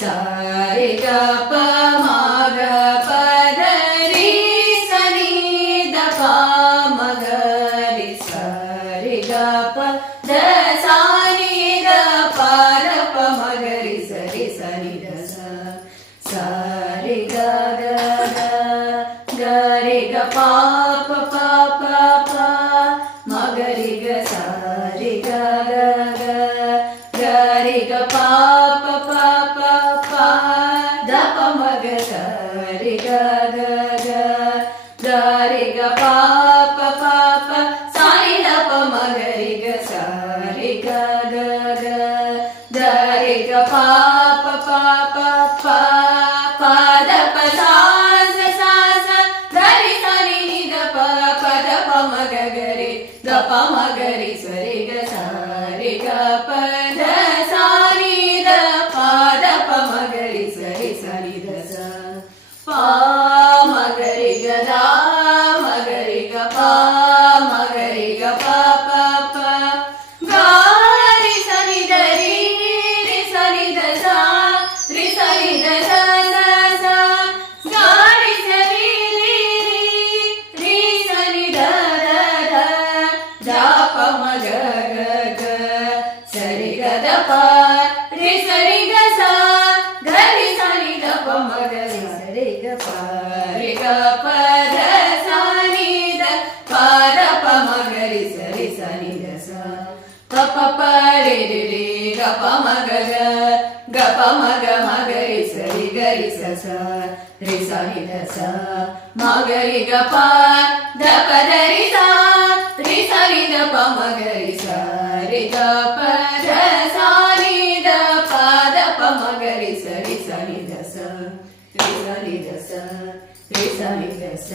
Sarika सरि ग ग ग ग रे ग प प प प प म ग रि ग स रि ग ग ग ग रे ग प प प प प द प म ग स रि ग ग ग ग रे ग प प प प सा रि द प म ग रि ग स रि ग ग ग ग रे ग प प प ಪ ಮಗರಿ ಗ ಪ ಮಗರಿ ಸರಿ ಗ ಸಾರಿ ಗ ಪ ದ ಸಾರಿ ದ ಪ ದ ಪ ಮಗರಿ, ಸರಿ ಸರಿ ದ ಸ. ಪ ಮಗರಿ ಗ ದ ಮಗರಿ ಗ ಪ ದ ಪ ರಿ ಸ ರಿ ಗ ಸ ಗ ರಿ ಸ ನಿ ದ ಪ ಮ ಗ ರಿ ಸ ರಿ ಗ ಪ ರಿ ಗ ಪ ದ ಸ ನಿ ದ ಪ ದ ಪ ಮ ಗ ರಿ ಸ ರಿ ಸ ನಿ ದ ಸ ಪ ಪ ಪ ರಿ ರಿ ರಿ ಗ ಪ ಮ ಗ ಗ ಗ ಪ ಮ ಗ ಮ ಗ ರಿ ಸ ರಿ ಗ ರಿ ಸ ಸ ರಿ ಸ ನಿ ದ ಸ ಮ ಗ ರಿ ಗ ಪ ದ ಪ ದ ರಿ ಸ సరి దశ రే సరి దశ